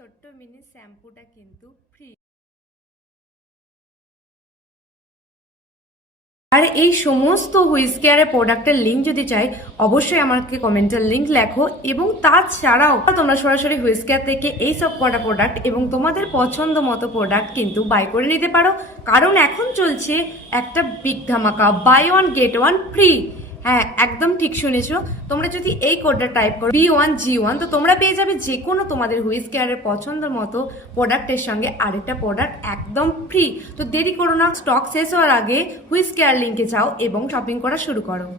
ছোট্ট মিনি শ্যাম্পুটা কিন্তু ফ্রি। আর এই সমস্ত হুইজ কেয়ারের প্রোডাক্টের লিঙ্ক যদি চাই অবশ্যই আমাকে কমেন্টের লিঙ্ক লেখো। এবং তাছাড়াও তোমরা সরাসরি হুইজ কেয়ার থেকে এই সব কটা প্রোডাক্ট এবং তোমাদের পছন্দ মতো প্রোডাক্ট কিন্তু বাই করে নিতে পারো, কারণ এখন চলছে একটা বিগ ধামাকা, buy one get one free. হ্যাঁ, একদম ঠিক শুনেছো। তোমরা যদি এই কোডটা টাইপ করো B1G1, তো তোমরা পেয়ে যাবে যে কোনো তোমাদের হুইজ কেয়ারের পছন্দ মতো প্রোডাক্টের সঙ্গে আরেকটা প্রোডাক্ট একদম ফ্রি। তো দেরি করো না, স্টক শেষ হওয়ার আগে হুইজ কেয়ার লিঙ্কে যাও এবং শপিং করা শুরু করো।